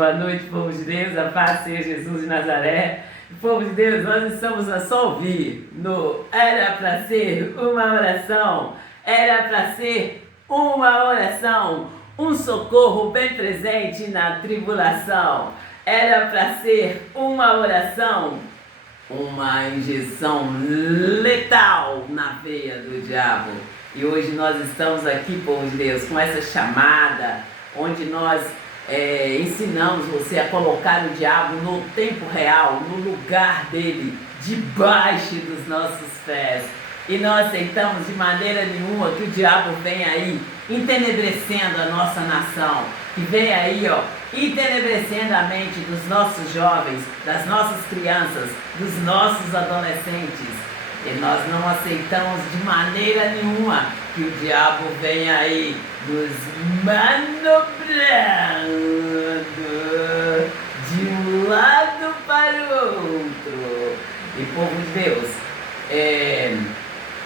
Boa noite, povo de Deus, a paz seja Jesus de Nazaré. Povo de Deus, nós estamos a só ouvir no Era Pra Ser Uma Oração, era pra ser uma oração, um socorro bem presente na tribulação. Era pra ser uma oração, uma injeção letal na veia do diabo. E hoje nós estamos aqui, povo de Deus, com essa chamada, onde nós ensinamos você a colocar o diabo no tempo real, no lugar dele, debaixo dos nossos pés. E não aceitamos de maneira nenhuma que o diabo venha aí entenebrecendo a nossa nação, que venha aí, entenebrecendo a mente dos nossos jovens, das nossas crianças, dos nossos adolescentes. E nós não aceitamos de maneira nenhuma que o diabo venha aí nos manobrando de um lado para o outro. E povo de Deus,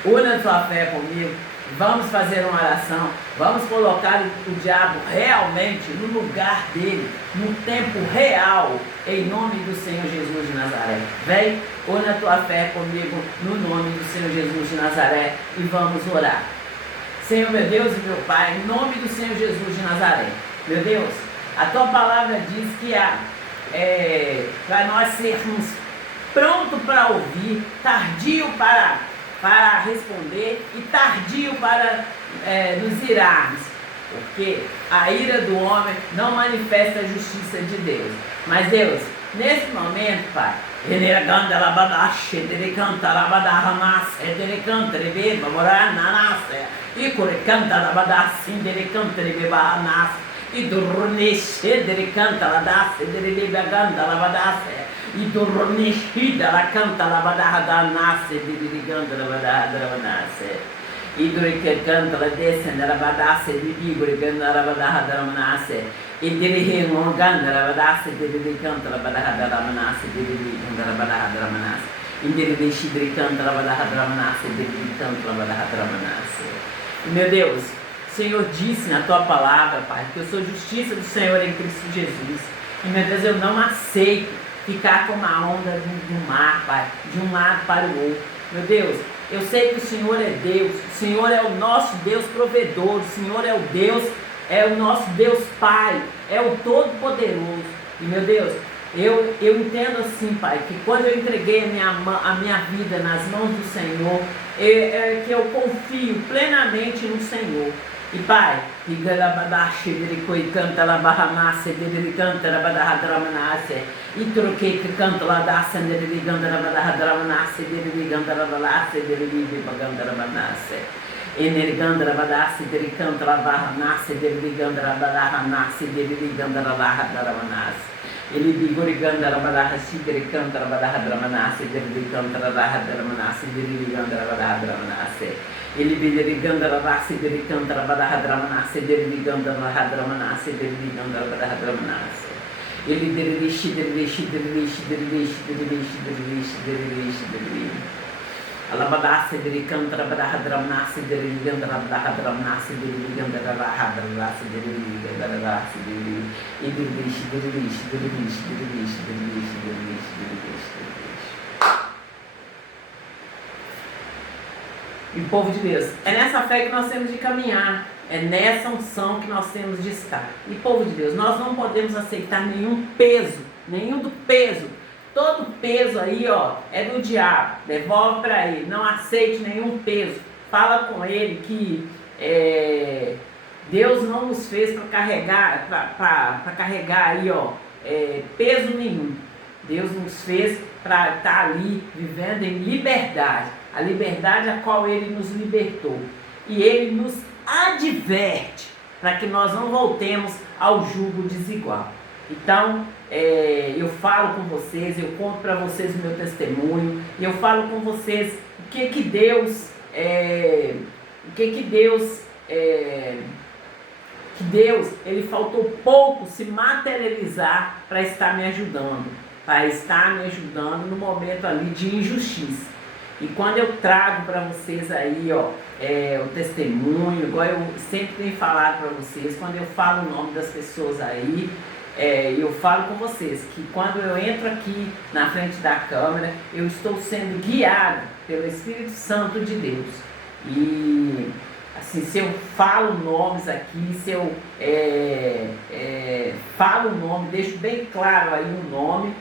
una sua fé comigo, vamos fazer uma oração, vamos colocar o diabo realmente no lugar dele, no tempo real, em nome do Senhor Jesus de Nazaré. Vem, una a tua fé comigo, no nome do Senhor Jesus de Nazaré, e vamos orar. Senhor, meu Deus e meu Pai, em nome do Senhor Jesus de Nazaré, meu Deus, a tua palavra diz que para nós sermos prontos para ouvir, tardio para responder e tardio para nos irarmos, porque a ira do homem não manifesta a justiça de Deus. Mas Deus, nesse momento, Pai, ele canta labadache, ele canta labadahamas, ele canta rebeba morananasse, e core canta labadasse, ele canta rebebahanas, e dorneche, ele canta ladasse, ele rebeba canta labadasse. E dornishida la canta la badahada nasce, di canta la badahada nasce. E dove canta la descende la badasse, di vigore canta la badahada nasce. E di canta la badasse, di canta la badahada nasce, di canta la badahada nasce. E di shidri canta la badahada nasce, di canta la badahada nasce. Meu Deus, o Senhor disse na tua palavra, Pai, que eu sou justiça do Senhor em Cristo Jesus. E meu Deus, eu não aceito ficar como a onda do mar, Pai, de um lado para o outro. Meu Deus, eu sei que o Senhor é Deus, o Senhor é o nosso Deus provedor, o Senhor é o nosso Deus Pai, é o Todo-Poderoso. E meu Deus, eu entendo assim, Pai, que quando eu entreguei a minha vida nas mãos do Senhor, que eu confio plenamente no Senhor. E Pai, e canta la barramasse, ele canta la badahadramanasse, e troquei que canta la daça, ele canta la badahadramanasse, ele canta la balasse, ele canta la banasse, e ele canta la badasse, ele canta la barranasse, ele canta la badahanasse, ele canta la badahadramanasse, ele vigore canta la badahasse, ele canta la badahadramanasse, ele canta la badahadramanasse, ele canta la badahadramanasse. Ele canta la raça, ele canta la badahadramanasse, ele canta la hadramanasse, ele canta la badahadramanasse. Ele alabadasse, ele canta la badahadramanasse, ele canta la badahadramanasse, ele canta la badahadramanasse, ele canta la raça, E povo de Deus, é nessa fé que nós temos de caminhar, é nessa unção que nós temos de estar. E povo de Deus, nós não podemos aceitar nenhum do peso. Todo peso aí, é do diabo. Devolve para ele, não aceite nenhum peso. Fala com ele que Deus não nos fez para carregar, para carregar aí, peso nenhum. Deus nos fez para estar ali vivendo em liberdade. A liberdade a qual Ele nos libertou. E Ele nos adverte para que nós não voltemos ao jugo desigual. Então, eu falo com vocês, eu conto para vocês o meu testemunho, e eu falo com vocês o que Deus Ele faltou pouco se materializar para estar me ajudando, no momento ali de injustiça. E quando eu trago para vocês aí, o testemunho, igual eu sempre tenho falado para vocês, quando eu falo o nome das pessoas aí, eu falo com vocês que quando eu entro aqui na frente da câmera, eu estou sendo guiado pelo Espírito Santo de Deus. E assim, se eu falo nomes aqui, se eu falo o nome, deixo bem claro aí o nome,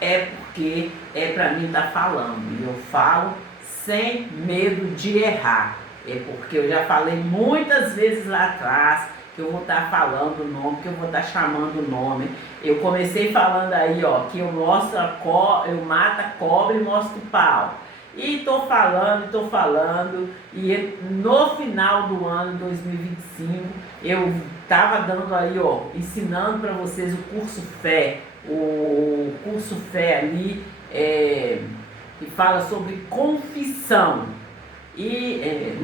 é porque é para mim estar falando. E eu falo sem medo de errar. É porque eu já falei muitas vezes lá atrás que eu vou estar falando o nome, que eu vou estar chamando o nome. Eu comecei falando aí, ó, que eu mato a cobra e mostro o pau. E estou falando, e no final do ano 2025, eu estava dando aí, ó, ensinando para vocês o curso Fé ali, que fala sobre confissão. E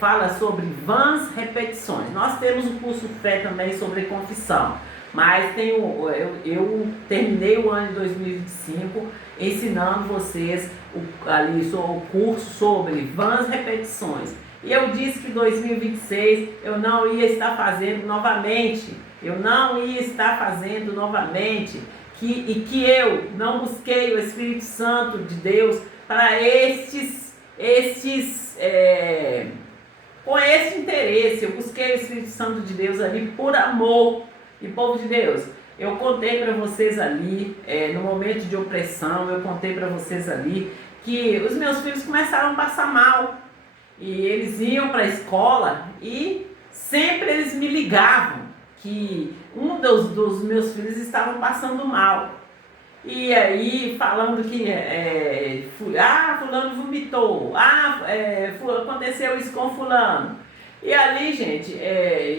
fala sobre vãs repetições. Nós temos o curso Fé também sobre confissão, mas eu terminei o ano de 2025 ensinando vocês o curso sobre vãs repetições. E eu disse que em 2026 eu não ia estar fazendo novamente. E que eu não busquei o Espírito Santo de Deus para com esse interesse. Eu busquei o Espírito Santo de Deus ali por amor. E povo de Deus, eu contei para vocês ali, no momento de opressão, eu contei para vocês ali que os meus filhos começaram a passar mal. E eles iam para a escola e sempre eles me ligavam que um dos meus filhos estavam passando mal. E aí falando que fulano vomitou, aconteceu isso com fulano. E ali, gente,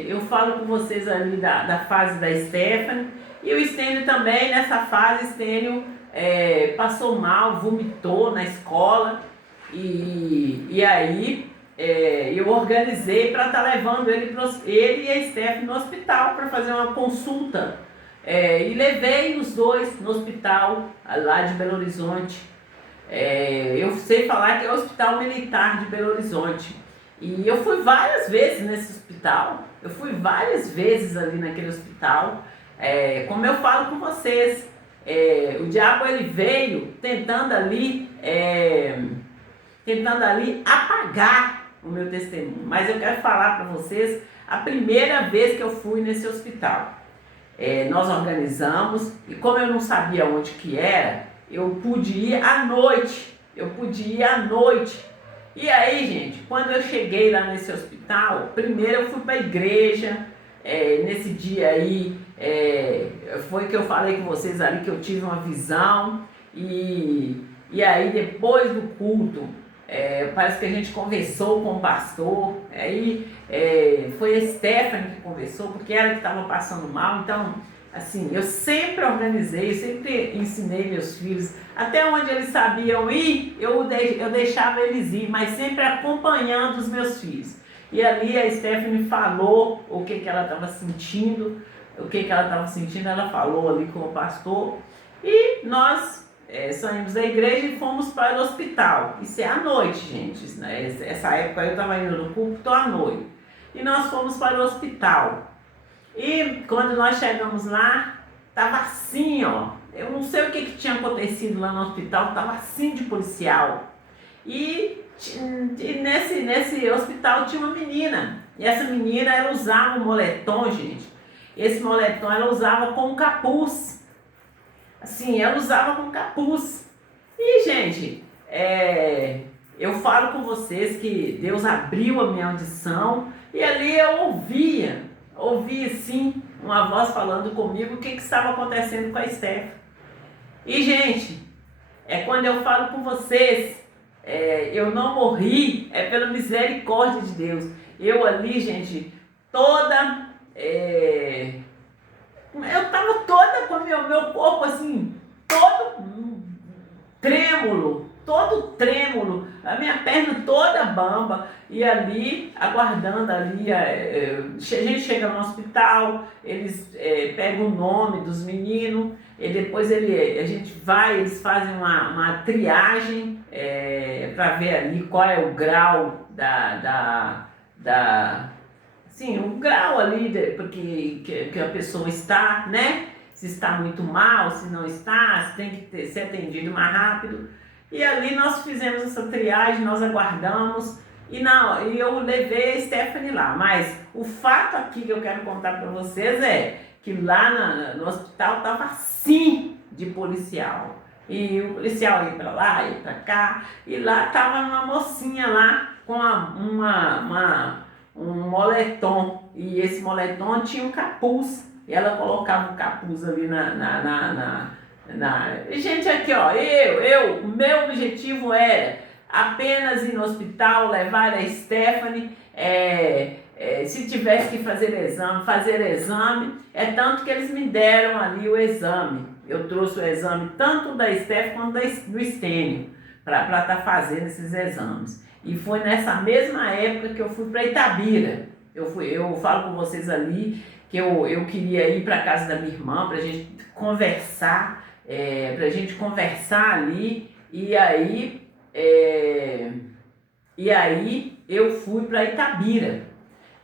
eu falo com vocês ali da fase da Stephanie, e o Estênio também, nessa fase, Estênio passou mal, vomitou na escola, e aí eu organizei para estar levando ele e a Stephanie no hospital para fazer uma consulta. E levei os dois no hospital lá de Belo Horizonte. Eu sei falar que é o Hospital Militar de Belo Horizonte. E eu fui várias vezes nesse hospital. Eu fui várias vezes ali naquele hospital. Como eu falo com vocês, o diabo ele veio tentando ali apagar o meu testemunho. Mas eu quero falar para vocês a primeira vez que eu fui nesse hospital. Nós organizamos, e como eu não sabia onde que era, eu pude ir à noite. E aí, gente, quando eu cheguei lá nesse hospital, primeiro eu fui para a igreja. Nesse dia aí, foi que eu falei com vocês ali que eu tive uma visão. E aí, depois do culto, parece que a gente conversou com o pastor. Aí foi a Stephanie que conversou, porque ela que estava passando mal. Então, assim, eu sempre organizei, eu sempre ensinei meus filhos, até onde eles sabiam ir, eu deixava eles ir, mas sempre acompanhando os meus filhos. E ali a Stephanie falou o que ela estava sentindo, ela falou ali com o pastor, e nós saímos da igreja e fomos para o hospital. Isso é à noite, gente, né? Essa época eu estava indo no culto à noite. E nós fomos para o hospital. E quando nós chegamos lá, estava assim, ó. Eu não sei o que tinha acontecido lá no hospital, estava assim de policial. E nesse hospital tinha uma menina. E essa menina, ela usava um moletom, gente. Esse moletom ela usava com capuz. Assim, ela usava com capuz. E, gente, eu falo com vocês que Deus abriu a minha audição e ali eu ouvi sim uma voz falando comigo o que estava acontecendo com a Stephanie. E, gente, quando eu falo com vocês, eu não morri, pela misericórdia de Deus. Eu ali, gente, toda... eu estava toda com o meu corpo assim, todo trêmulo, a minha perna toda bamba, e ali, aguardando ali, a gente chega no hospital, eles pegam o nome dos meninos, e depois eles fazem uma triagem para ver ali qual é o grau sim, o grau ali, porque que a pessoa está, né? Se está muito mal, se não está, se tem que ser atendido mais rápido. E ali nós fizemos essa triagem, nós aguardamos e eu levei a Stephanie lá. Mas o fato aqui que eu quero contar para vocês é que lá no hospital estava assim de policial. E o policial ia para lá, ia para cá, e lá estava uma mocinha lá com um moletom. E esse moletom tinha um capuz. E ela colocava o capuz ali Gente, aqui ó, o meu objetivo era apenas ir no hospital, levar a Stephanie, se tivesse que fazer exame, é tanto que eles me deram ali o exame. Eu trouxe o exame tanto da Stephanie quanto do Stênio, para estar fazendo esses exames. E foi nessa mesma época que eu fui para Itabira. Eu falo com vocês ali que eu queria ir para a casa da minha irmã para a gente conversar, ali, e aí eu fui para Itabira.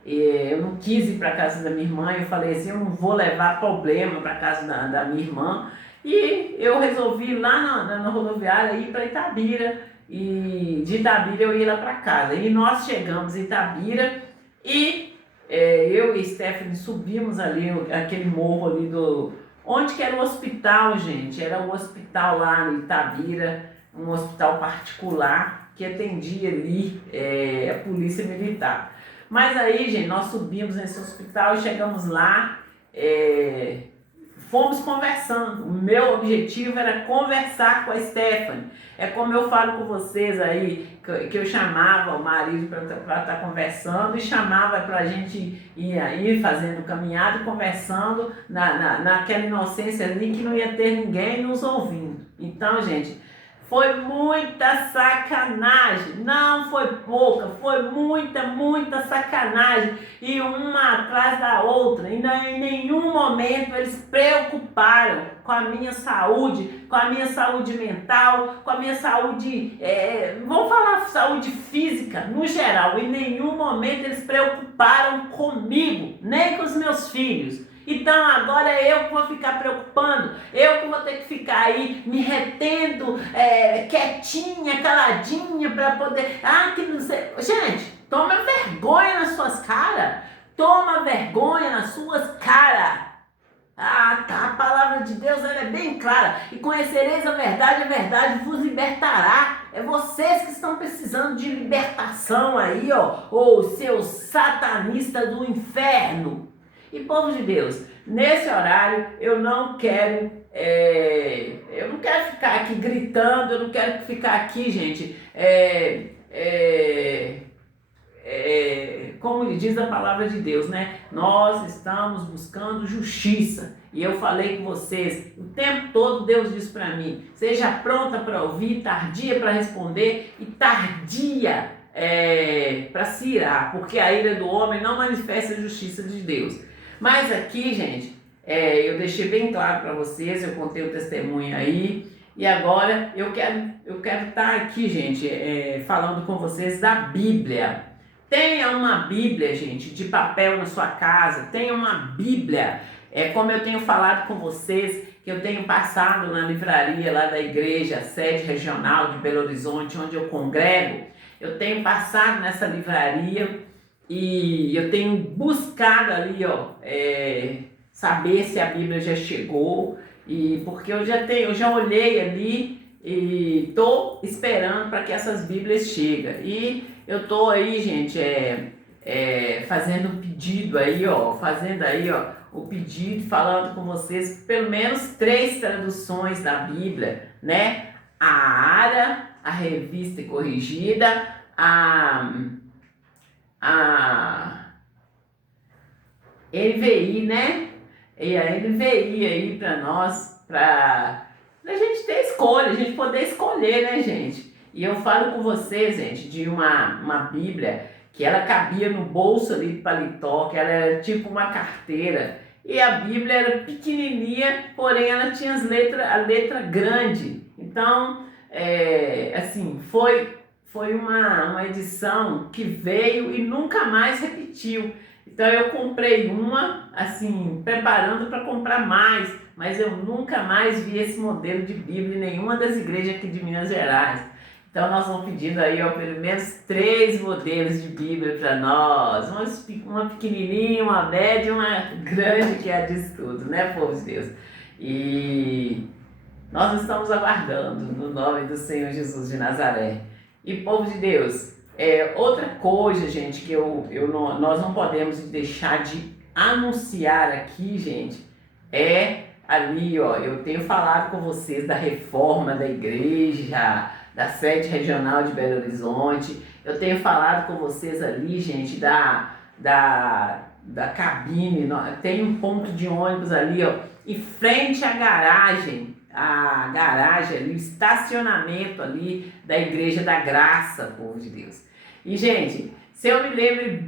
Eu não quis ir para a casa da minha irmã, eu falei assim, eu não vou levar problema para a casa da minha irmã, e eu resolvi lá na rodoviária ir para Itabira, e de Itabira eu ia lá para casa, e nós chegamos em Itabira, e eu e Stephanie subimos ali, aquele morro ali onde que era o hospital, gente, era um hospital lá em Itabira, um hospital particular, que atendia ali a polícia militar. Mas aí, gente, nós subimos nesse hospital e chegamos lá, fomos conversando. O meu objetivo era conversar com a Stephanie. É como eu falo com vocês aí, que eu chamava o marido para estar conversando e chamava para a gente ir fazendo caminhada, conversando naquela inocência ali que não ia ter ninguém nos ouvindo. Então, gente, foi muita sacanagem, não foi pouca, foi muita sacanagem, e uma atrás da outra, e em nenhum momento eles preocuparam com a minha saúde mental, com a minha saúde, vamos falar saúde física no geral, em nenhum momento eles preocuparam comigo, nem com os meus filhos. Então agora é eu que vou ficar preocupando, eu que vou ter que ficar aí me retendo, quietinha, caladinha para poder... que não sei... Gente, toma vergonha nas suas caras, toma vergonha nas suas caras. A palavra de Deus ela é bem clara, e conhecereis a verdade vos libertará. É vocês que estão precisando de libertação aí, ou seus satanistas do inferno. E povo de Deus, nesse horário eu não quero ficar aqui gritando, eu não quero ficar aqui, gente, como diz a palavra de Deus, né? Nós estamos buscando justiça. E eu falei com vocês, o tempo todo Deus diz para mim, seja pronta para ouvir, tardia para responder e tardia para se irar, porque a ira do homem não manifesta a justiça de Deus. Mas aqui, gente, eu deixei bem claro para vocês, eu contei o testemunho aí, e agora eu quero estar aqui, gente, falando com vocês da Bíblia. Tenha uma Bíblia, gente, de papel na sua casa, tenha uma Bíblia, como eu tenho falado com vocês, que eu tenho passado na livraria lá da igreja, sede regional de Belo Horizonte, onde eu congrego, eu tenho passado nessa livraria, e eu tenho buscado ali, saber se a Bíblia já chegou, e porque eu já olhei ali e estou esperando para que essas Bíblias cheguem. E eu estou aí, gente, fazendo um pedido aí, o pedido, falando com vocês, pelo menos 3 traduções da Bíblia, né? A ARA, a Revista Corrigida, a NVI, né? E a NVI aí para nós, para a gente ter escolha, a gente poder escolher, né, gente? E eu falo com vocês, gente, de uma Bíblia que ela cabia no bolso ali do paletó, que ela era tipo uma carteira. E a Bíblia era pequenininha, porém ela tinha a letra grande. Então, assim, foi uma edição que veio e nunca mais repetiu. Então eu comprei uma, assim, preparando para comprar mais, mas eu nunca mais vi esse modelo de Bíblia em nenhuma das igrejas aqui de Minas Gerais. Então nós vamos pedindo aí, ó, pelo menos 3 modelos de Bíblia para nós. Uma pequenininha, uma média e uma grande, que é a disso tudo, né, povo de Deus? E nós estamos aguardando no nome do Senhor Jesus de Nazaré. E povo de Deus, outra coisa, gente, que nós não podemos deixar de anunciar aqui, gente, ali, ó, eu tenho falado com vocês da reforma da igreja, da sede regional de Belo Horizonte. Eu tenho falado com vocês ali, gente, da cabine. Tem um ponto de ônibus ali, ó, em frente à garagem ali, o estacionamento ali da Igreja da Graça, povo de Deus. E, gente, se eu me lembro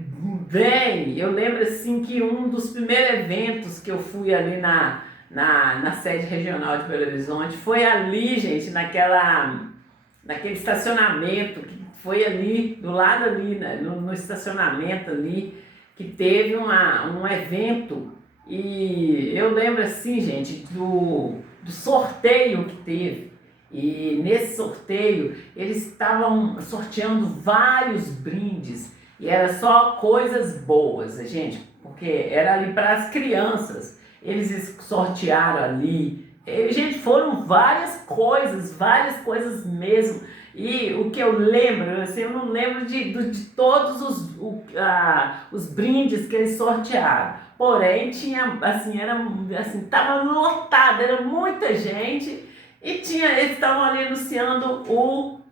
bem, eu lembro assim que um dos primeiros eventos que eu fui ali na sede regional de Belo Horizonte foi ali, gente, naquele estacionamento, que foi ali, do lado ali, né, no estacionamento ali, que teve um evento. E eu lembro assim, gente, do sorteio que teve. E nesse sorteio eles estavam sorteando vários brindes e era só coisas boas, gente, porque era ali para as crianças. Eles sortearam ali, gente, foram várias coisas mesmo. E o que eu lembro, assim, eu não lembro de todos os brindes que eles sortearam. Porém, tinha, assim, tava lotado, era muita gente e eles estavam ali anunciando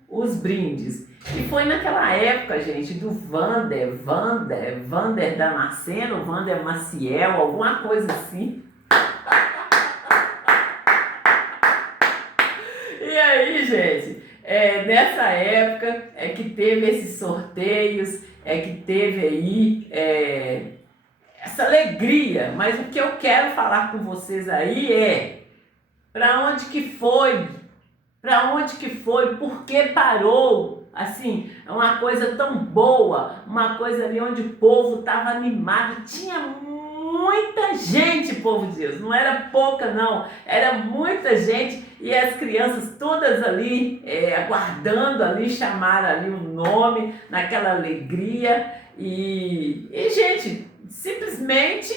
os brindes. E foi naquela época, gente, do Vander Damasceno, Vander Maciel, alguma coisa assim. E aí, gente, nessa época que teve esses sorteios, que teve aí essa alegria. Mas o que eu quero falar com vocês aí para onde que foi, por que parou, assim, uma coisa tão boa, uma coisa ali onde o povo estava animado, tinha muita gente, povo de Deus, não era pouca não, era muita gente, e as crianças todas ali, aguardando ali, chamaram ali o nome, naquela alegria, e gente, simplesmente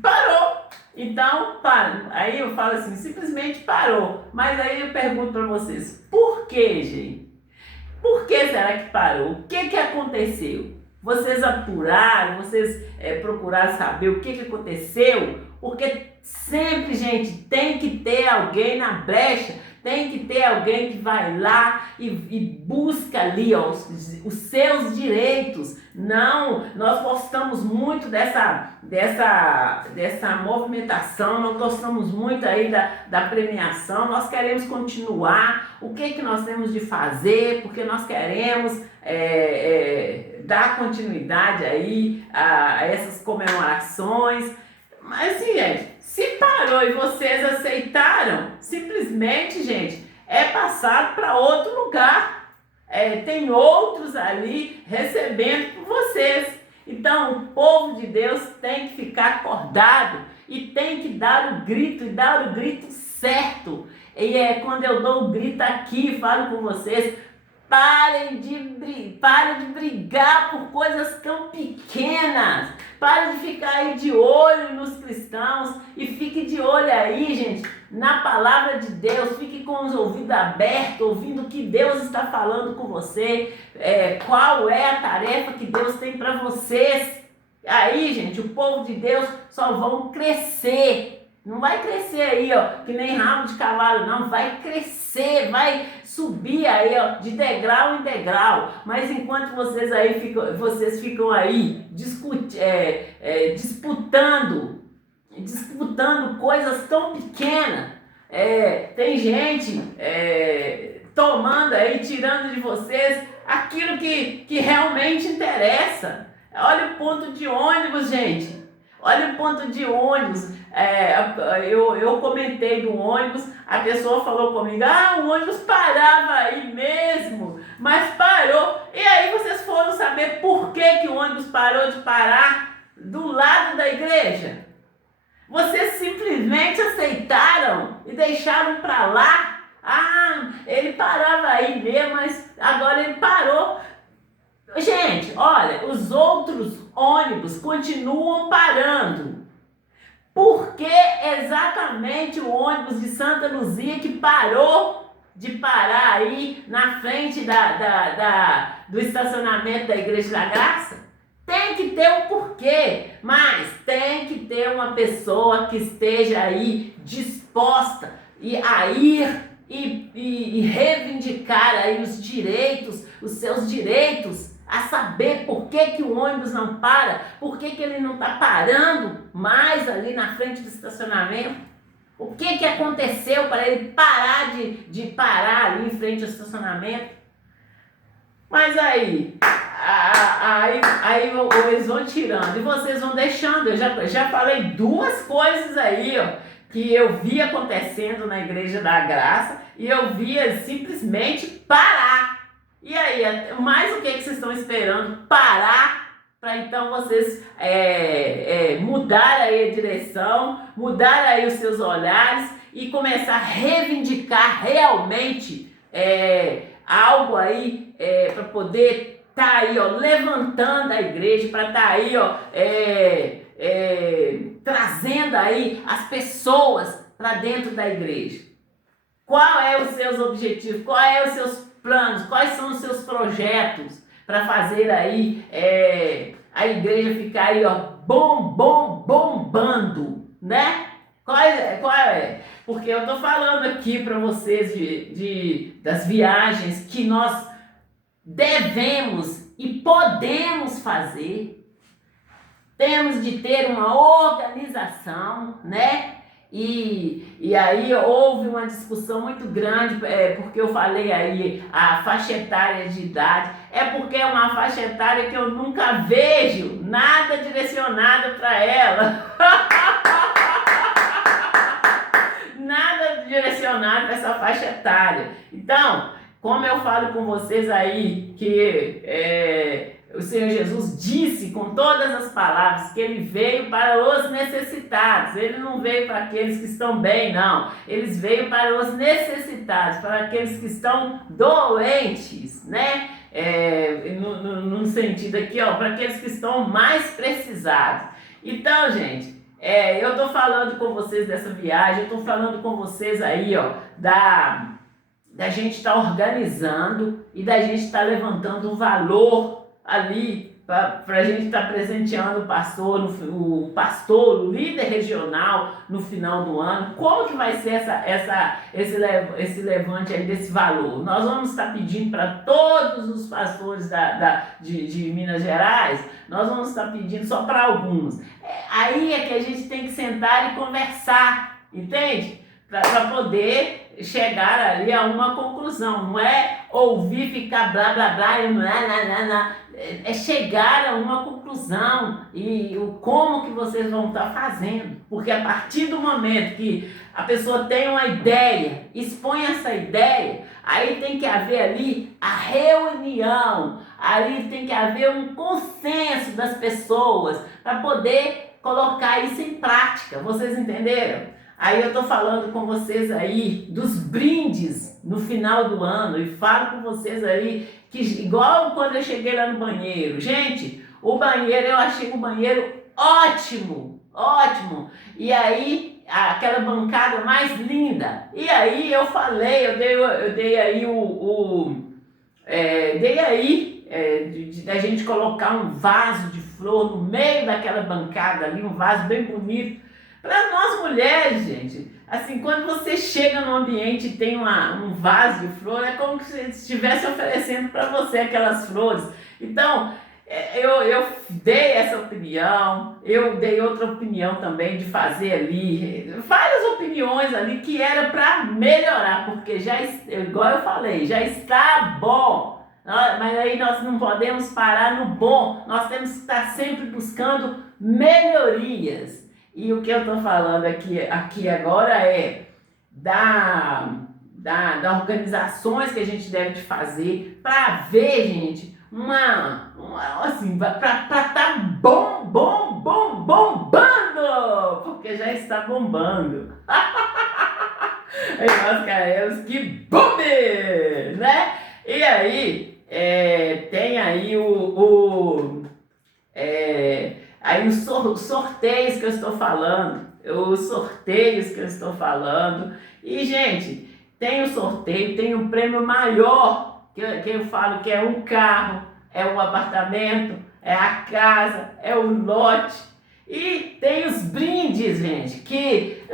parou. Então, aí eu falo assim, simplesmente parou. Mas aí eu pergunto para vocês, por que, gente? Por que será que parou? O que aconteceu? Vocês apuraram, vocês procuraram saber o que aconteceu? Porque sempre, gente, tem que ter alguém na brecha, tem que ter alguém que vai lá e busca ali, ó, os seus direitos. Não, nós gostamos muito dessa movimentação, nós gostamos muito aí da premiação, nós queremos continuar. O que nós temos de fazer? Porque nós queremos dar continuidade aí a essas comemorações. Mas assim, gente, se parou e vocês aceitaram, simplesmente, gente, passado para outro lugar. Tem outros ali recebendo por vocês. Então o povo de Deus tem que ficar acordado e tem que dar o grito, e dar o grito certo. E quando eu dou o grito aqui, falo com vocês, parem de brigar por coisas tão pequenas. Pare de ficar aí de olho nos cristãos e fique de olho aí, gente, na palavra de Deus. Fique com os ouvidos abertos, ouvindo o que Deus está falando com você, qual é a tarefa que Deus tem para vocês. Aí, gente, o povo de Deus só vão crescer. Não vai crescer aí, ó, que nem rabo de cavalo, não. Vai crescer, vai subir aí, ó, de degrau em degrau. Mas enquanto vocês ficam aí disputando coisas tão pequenas, tem gente tomando aí, tirando de vocês aquilo que realmente interessa. Olha o ponto de ônibus, gente. Olha o ponto de ônibus. Eu comentei do ônibus, a pessoa falou comigo, o ônibus parava aí mesmo. mas parou. E aí vocês foram saber por que o ônibus parou de parar do lado da igreja? Vocês simplesmente aceitaram e deixaram para lá. Ah, ele parava aí mesmo, mas agora ele parou. Gente, olha, os outros ônibus continuam parando. Por que exatamente o ônibus de Santa Luzia que parou de parar aí na frente do estacionamento da Igreja da Graça? Tem que ter um porquê, mas tem que ter uma pessoa que esteja aí disposta a ir e reivindicar aí os direitos, os seus direitos, a saber por que o ônibus não para, por que ele não está parando mais ali na frente do estacionamento. O que aconteceu para ele parar de parar ali em frente ao estacionamento? Mas aí eles vão tirando e vocês vão deixando. Eu já falei duas coisas aí, ó, que eu vi acontecendo na Igreja da Graça e eu via simplesmente parar. E aí, mais o que vocês estão esperando? Parar para então vocês mudar aí a direção, mudar aí os seus olhares e começar a reivindicar realmente algo aí para poder estar aí, ó, levantando a igreja, para estar aí, ó, trazendo aí as pessoas para dentro da igreja. Qual é os seus objetivos? Quais são os seus planos? Quais são os seus projetos para fazer aí a igreja ficar aí, ó, bombando, né? Qual é? Porque eu tô falando aqui para vocês das viagens que nós devemos e podemos fazer. Temos de ter uma organização, né? E aí houve uma discussão muito grande, porque eu falei aí a faixa etária de idade, porque é uma faixa etária que eu nunca vejo nada direcionado para ela. Nada direcionado para essa faixa etária. Então, como eu falo com vocês aí, que o Senhor Jesus disse com todas as palavras que ele veio para os necessitados. Ele não veio para aqueles que estão bem, não. Ele veio para os necessitados, para aqueles que estão doentes, né? No sentido aqui, ó, para aqueles que estão mais precisados. Então, gente, eu estou falando com vocês dessa viagem, eu estou falando com vocês aí, ó, da gente estar organizando e da gente estar levantando um valor ali para a gente estar presenteando o pastor, o líder regional no final do ano. Como que vai ser esse levante aí desse valor? Nós vamos estar pedindo para todos os pastores de Minas Gerais, nós vamos estar pedindo só para alguns. Aí é que a gente tem que sentar e conversar, entende? Para poder chegar ali a uma conclusão, não é ouvir, ficar blá blá blá, é chegar a uma conclusão e como que vocês vão estar fazendo, porque a partir do momento que a pessoa tem uma ideia, expõe essa ideia, aí tem que haver ali a reunião, ali tem que haver um consenso das pessoas para poder colocar isso em prática, vocês entenderam? Aí eu estou falando com vocês aí dos brindes no final do ano e falo com vocês aí que igual quando eu cheguei lá no banheiro. Gente, o banheiro, eu achei o banheiro ótimo. E aí, aquela bancada mais linda. E aí eu falei, eu dei aí da gente colocar um vaso de flor no meio daquela bancada ali, um vaso bem bonito. Para nós mulheres, gente, assim, quando você chega no ambiente e tem um vaso de flor, é como se estivesse oferecendo para você aquelas flores. Então, eu dei essa opinião, eu dei outra opinião também de fazer ali, várias opiniões ali que era para melhorar, porque igual eu falei, já está bom. Mas aí nós não podemos parar no bom, nós temos que estar sempre buscando melhorias. E o que eu estou falando aqui agora é das organizações que a gente deve fazer para ver, gente, assim, para tá bombando, porque já está bombando. E nós queremos que bombe, né? E aí, tem aí aí os sorteios que eu estou falando, E, gente, tem o sorteio, tem um prêmio maior, que eu falo que é um carro, é um apartamento, é a casa, é o lote. E tem os brindes, gente, que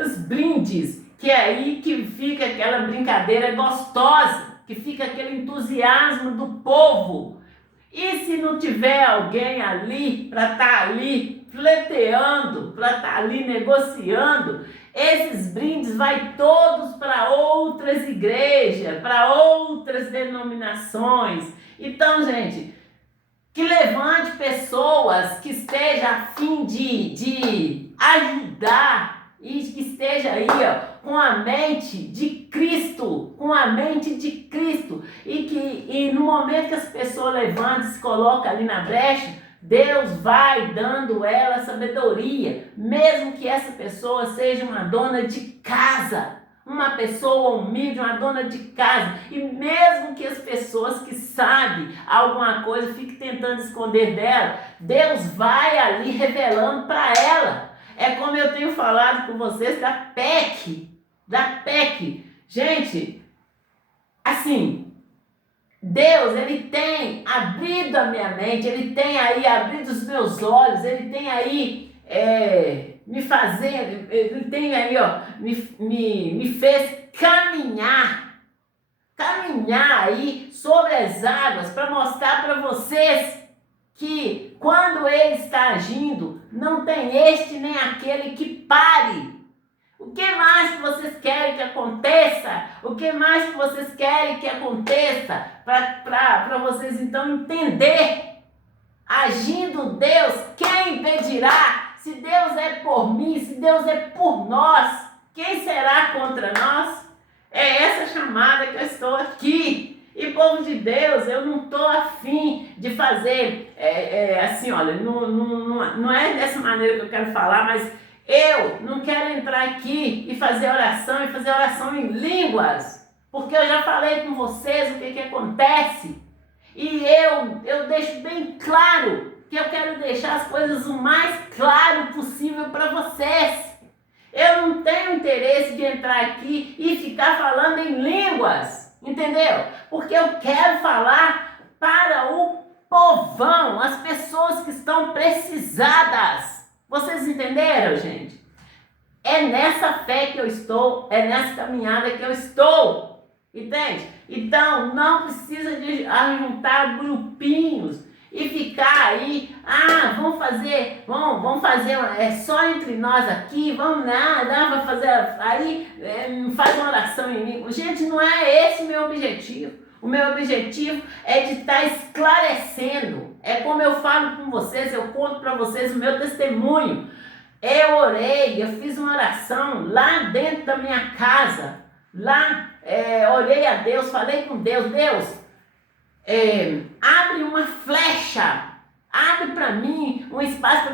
é aí que fica aquela brincadeira gostosa, que fica aquele entusiasmo do povo. E se não tiver alguém ali para estar ali fleteando, para estar ali negociando, esses brindes vai todos para outras igrejas, para outras denominações. Então, gente, que levante pessoas que estejam a fim de ajudar e que esteja aí, ó, com a mente de Cristo, e no momento que as pessoas levantam e se colocam ali na brecha, Deus vai dando ela sabedoria, mesmo que essa pessoa seja uma dona de casa, uma pessoa humilde, uma dona de casa, e mesmo que as pessoas que sabem alguma coisa fiquem tentando esconder dela, Deus vai ali revelando para ela. É como eu tenho falado com vocês da PEC. Gente, assim, Deus, Ele tem abrido a minha mente, Ele tem aí abrido os meus olhos, Ele tem aí Ele tem aí, ó, me fez caminhar aí sobre as águas para mostrar para vocês que quando Ele está agindo, não tem este nem aquele que pare. O que mais que vocês querem que aconteça? O que mais que vocês querem que aconteça? Para vocês então entender. Agindo Deus, quem impedirá? Se Deus é por mim, se Deus é por nós, quem será contra nós? É essa chamada que eu estou aqui. E povo de Deus, eu não estou afim de fazer assim, olha, não é dessa maneira que eu quero falar, mas eu não quero entrar aqui e fazer oração em línguas, porque eu já falei com vocês o que acontece, e eu deixo bem claro que eu quero deixar as coisas o mais claro possível para vocês. Eu não tenho interesse de entrar aqui e ficar falando em línguas. Entendeu? Porque eu quero falar para o povão, as pessoas que estão precisadas. Vocês entenderam, gente? É nessa fé que eu estou, é nessa caminhada que eu estou. Entende? Então, não precisa de juntar grupinhos e ficar aí, vamos fazer só entre nós aqui, vamos vai fazer aí, faz uma oração em língua. Gente, não é esse o meu objetivo. O meu objetivo é de estar esclarecendo. É como eu falo com vocês, eu conto para vocês o meu testemunho. Eu orei, eu fiz uma oração lá dentro da minha casa, orei a Deus, falei com Deus, abre uma flecha, abre para mim um espaço